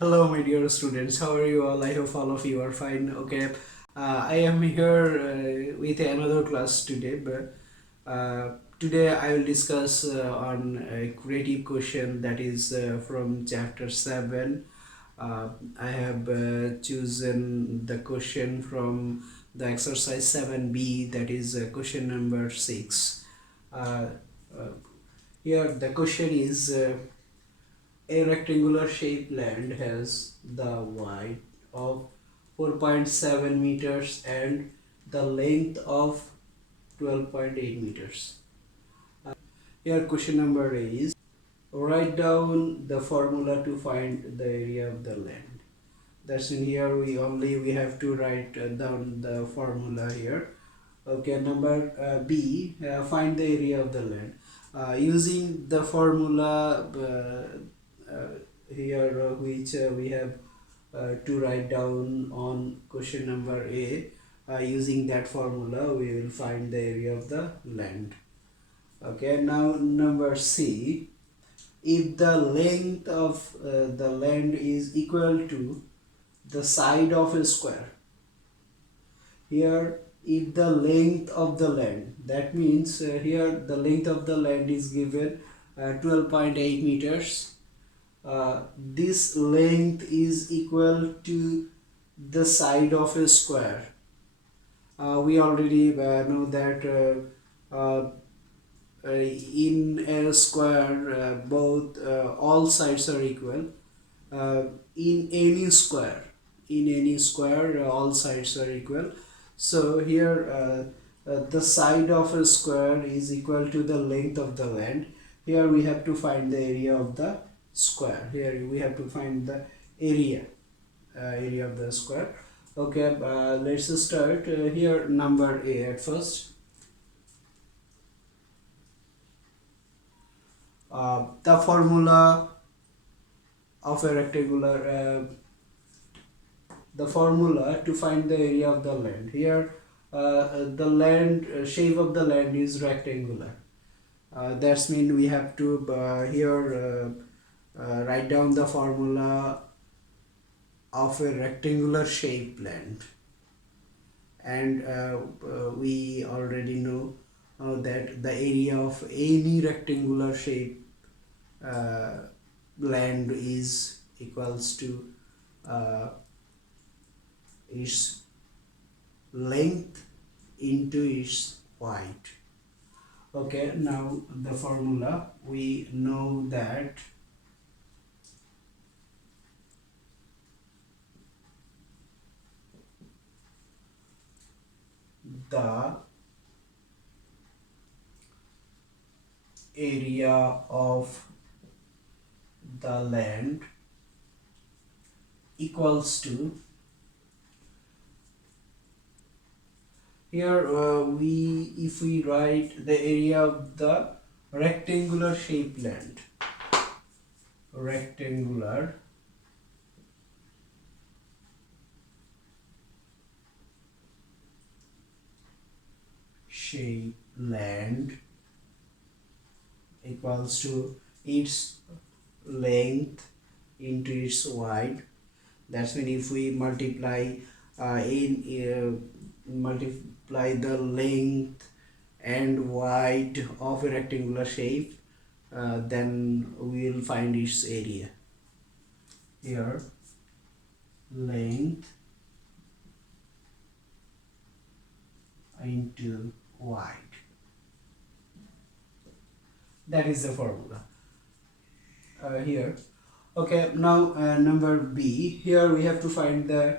Hello, my dear students. How are you all? I hope all of you are fine. Okay, I am here with another class today, but today I will discuss on a creative question that is from chapter 7. I have chosen the question from the exercise 7b, that is question number 6. Uh, uh, Here the question is. A rectangular shaped land has the width of 4.7 meters and the length of 12.8 meters. Here question number is, write down the formula to find the area of the land. That's in here we have to write down the formula here. Okay, number B, find the area of the land. Using the formula here which we have to write down on question number A, using that formula we will find the area of the land. Okay, now number C, if the length of the land is equal to the side of a square. Here if the length of the land, that means here the length of the land is given 12.8 meters. This length is equal to the side of a square. We already know that in a square both all sides are equal. uh, in any square all sides are equal. So here the side of a square is equal to the length of the land. Here we have to find the area of the square. Here we have to find the area of the square. Okay, let's start here. Number A at first. The formula of a rectangular the formula to find the area of the land. Here the land shape of the land is rectangular. That's mean we have to here write down the formula of a rectangular shaped land. And we already know that the area of any rectangular shape uh, land is equals to uh, its length into its height. Okay, now the formula, we know that the area of the land equals to, here we if we write the area of the rectangular shaped land, rectangular shaped land equals to its length into its height. That's when if we multiply multiply the length and height of a rectangular shape, then we will find its area. Here length into height, that is the formula here. Okay, now number B, here we have to find the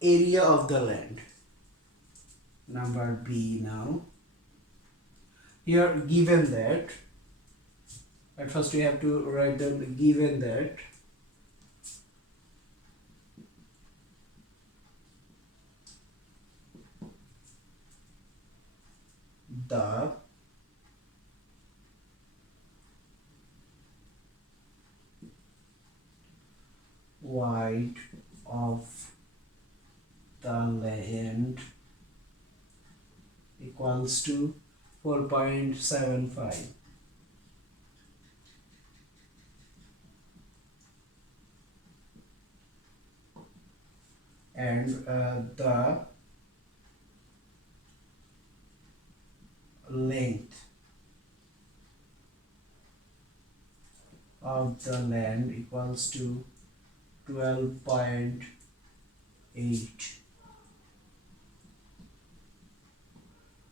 area of the land. Number B now. Here given that, at first we have to write down given that the height of the land equals to 4.75. and the length of the land equals to 12.8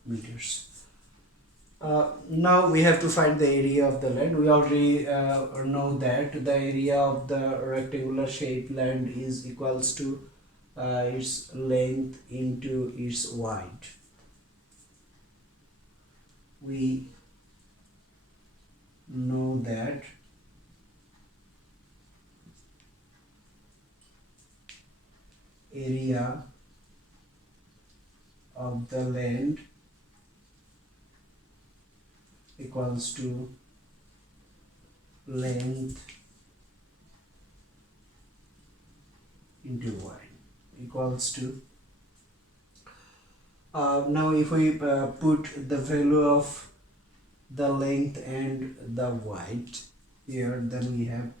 meters. Now we have to find the area of the land. We already know that the area of the rectangular shaped land is equals to its length into its width. We know that area of the land equals to length into width equals to now if we put the value of the length and the width here, then we have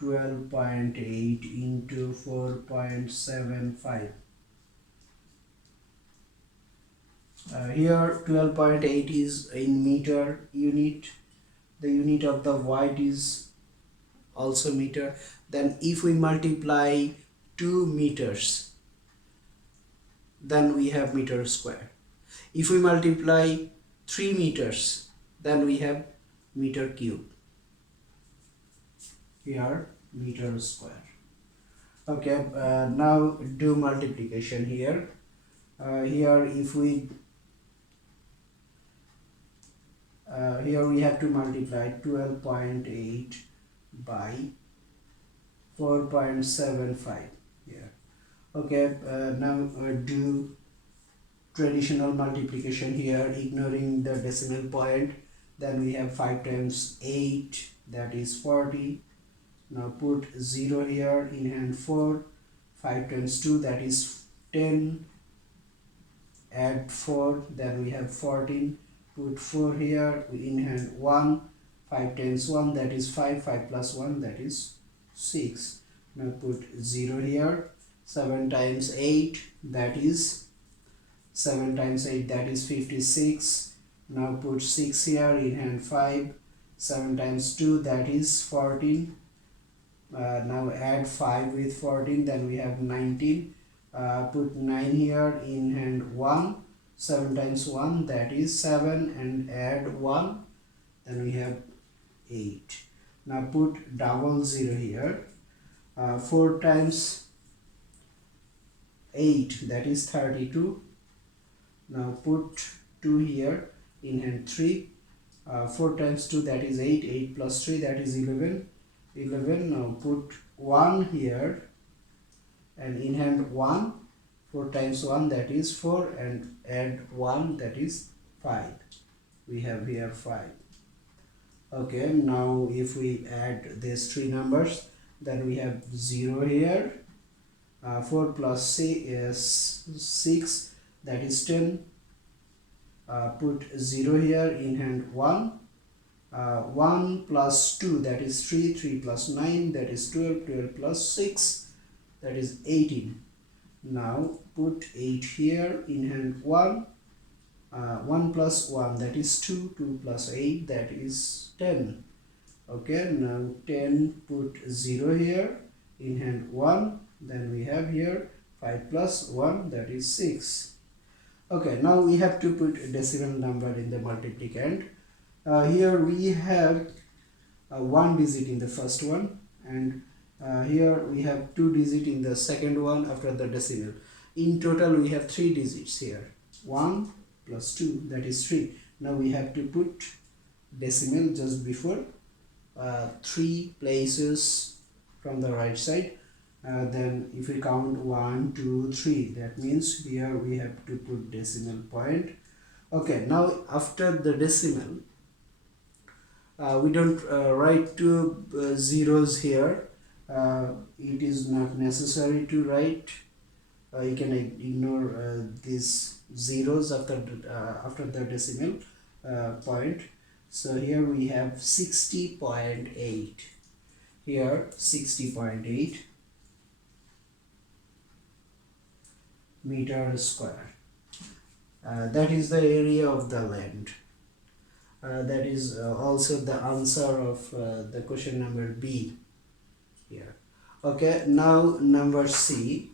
12.8 into 4.75. Here 12.8 is in meter unit. The unit of the width is also meter. Then if we multiply 2 meters, then we have meter square. If we multiply 3 meters, then we have meter cube. Here meter square. Okay, now do multiplication here. Here if we here we have to multiply 12.8 by 4.75 here. Okay, now do traditional multiplication here, ignoring the decimal point. Then we have 5 times 8, that is 40. Now put 0 here, in hand 4. 5 times 2, that is 10. Add 4, then we have 14. Put 4 here, in hand 1. 5 times 1, that is 5. 5 plus 1, that is 6. Now put 0 here. 7 times 8, that is 7 times 8, that is 56. Now put 6 here, in hand 5. 7 times 2, that is 14. Now add 5 with 14, then we have 19. Put 9 here, in hand 1. 7 times 1, that is 7, and add 1, then we have 8. Now put double 0 here. 4 times 8, that is 32. Now put 2 here, in hand 3. 4 times 2, that is 8. 8 plus 3, that is 11. 11. Now put 1 here, and in hand 1. 4 times 1, that is 4, and add 1, that is 5. We have here 5. Okay, now if we add these three numbers, then we have 0 here. 4 plus 6 is 6, that is 10. Put 0 here, in hand 1. 1 plus 2, that is 3. 3 plus 9, that is 12. 12 plus 6, that is 18. Now put 8 here, in hand 1. 1 plus 1, that is 2. 2 plus 8, that is 10. Okay, now 10, put 0 here, in hand 1. Then we have here 5 plus 1, that is 6. Okay, now we have to put a decimal number in the multiplicand. Here we have 1 digit in the first one, and here we have 2 digit in the second one after the decimal. In total we have 3 digits here. 1 plus 2, that is 3. Now we have to put decimal just before 3 places from the right side. Then if we count 1, 2, 3, that means here we have to put decimal point. Okay, now after the decimal, we don't write two zeros here. It is not necessary to write. You can ignore these zeros after the decimal point. So here we have 60.8. Here 60.8. meter square. That is the area of the land. That is also the answer of the question number B here. Okay, now number C.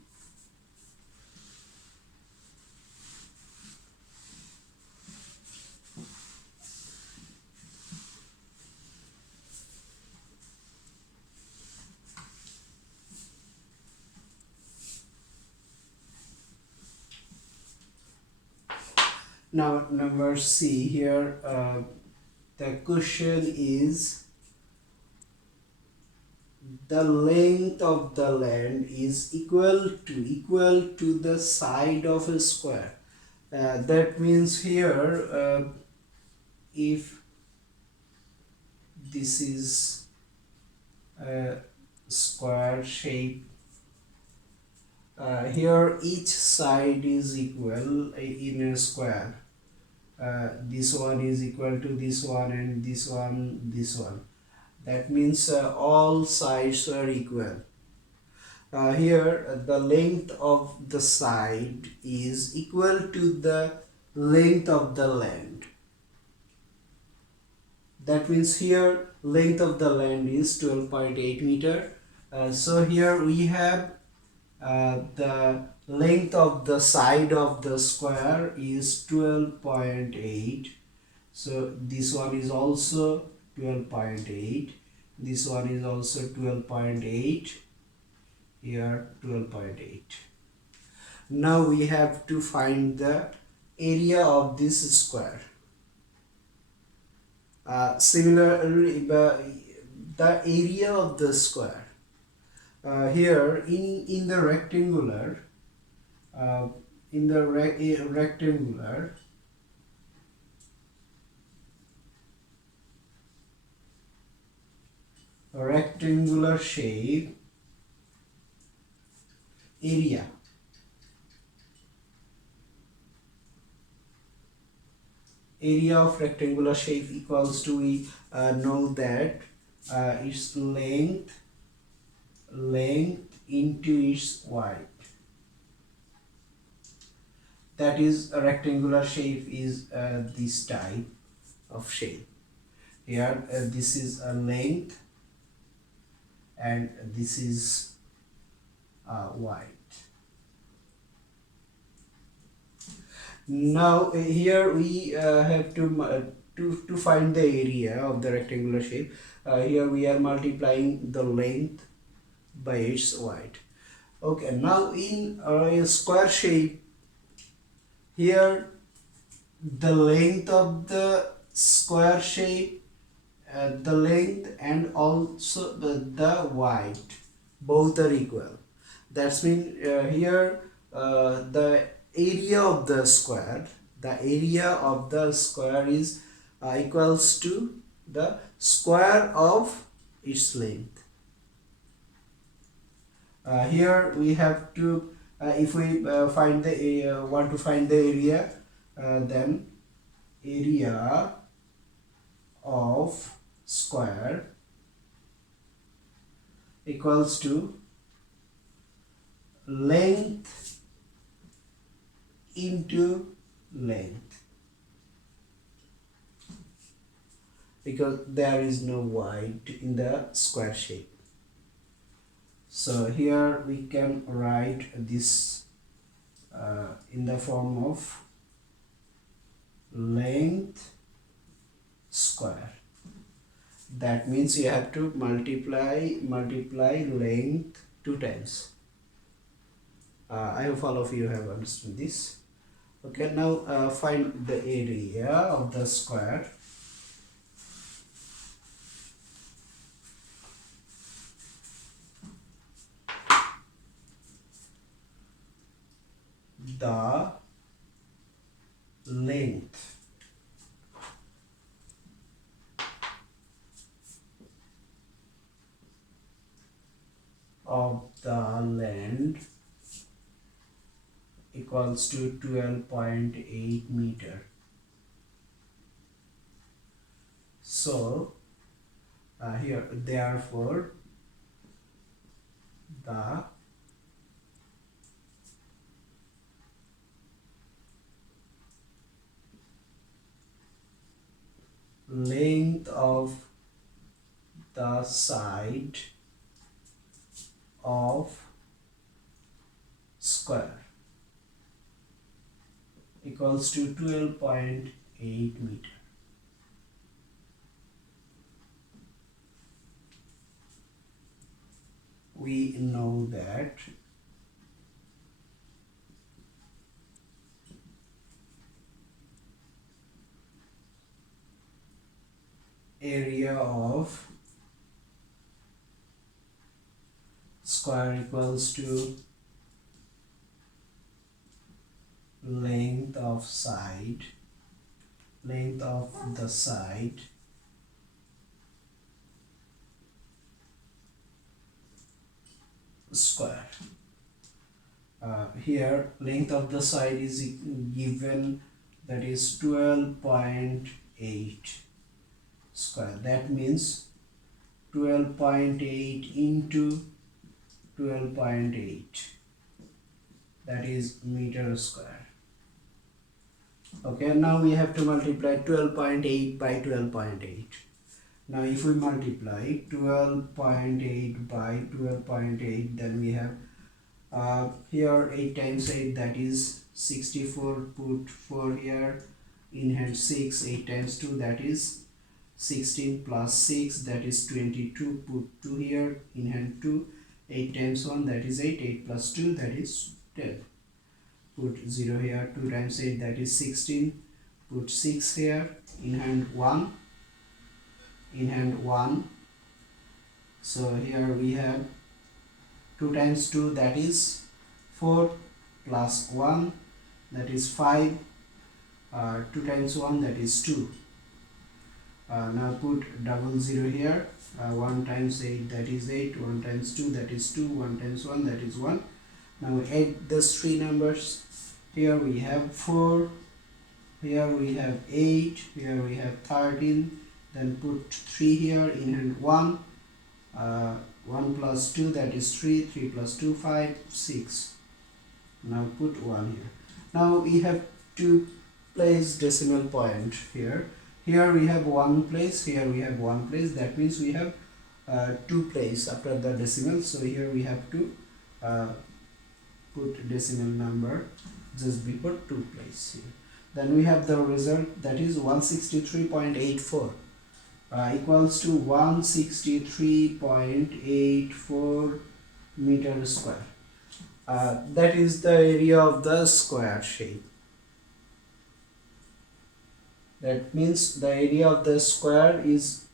Now number C here, the question is the length of the land is equal to the side of a square. That means here, if this is a square shape, here each side is equal in a square. This one is equal to this one, and this one. That means all sides are equal. Here the length of the side is equal to the length of the land. That means here length of the land is 12.8 meter. So here we have the length of the side of the square is 12.8. So this one is also 12.8. This one is also 12.8. Here 12.8. Now we have to find the area of this square. Similarly, the area of the square. Here in the rectangular, rectangular shape, area of rectangular shape equals to, we know that its length into its width. That is, a rectangular shape is this type of shape. Here this is a length and this is width. Now here we have to find the area of the rectangular shape. Here we are multiplying the length by its width. Okay, now in a square shape, here the length of the square shape, the length and also the width, both are equal. That's mean here the area of the square is equals to the square of its length. Here we have to, if we want to find the area, then area of square equals to length into length, because there is no width in the square shape. So here we can write this in the form of length square. That means you have to multiply length 2 times. I hope all of you have understood this. Okay, now find the area of the square. The length of the land equals to 12.8 meter. So here therefore the length of the side of square equals to 12.8 meter. We know that area of square equals to length of the side square. Here length of the side is given, that is 12.8 square. That means 12.8 into 12.8, that is meter square. Okay, now we have to multiply 12.8 by 12.8. Now if we multiply 12.8 by 12.8, then we have here 8 times 8, that is 64, put 4 here, in hand 6, 8 times 2, that is 16, plus 6, that is 22, put 2 here, in hand 2, 8 times 1, that is 8, 8 plus 2, that is 10, put 0 here, 2 times 8, that is 16, put 6 here, in hand 1, in hand 1. So here we have 2 times 2, that is 4, plus 1, that is 5, 2 times 1, that is 2. Now put double 0 here, 1 times 8, that is 8, 1 times 2, that is 2, 1 times 1, that is 1. Now add these three numbers. Here we have 4, here we have 8, here we have 13, then put 3 here, in hand 1, 1 plus 2, that is 3, 3 plus 2, 5, 6. Now put 1 here. Now we have to place decimal point here. Here we have one place, here we have one place, that means we have two place after the decimal. So here we have to put decimal number just before two place here. Then we have the result, that is 163.84 equals to 163.84 meter square. That is the area of the square shape. That means the area of the square is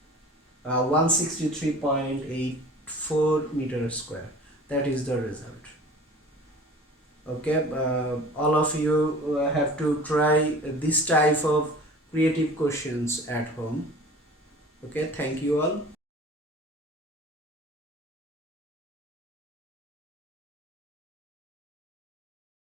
163.84 meter square. That is the result. Okay, all of you have to try this type of creative questions at home. Okay, thank you all.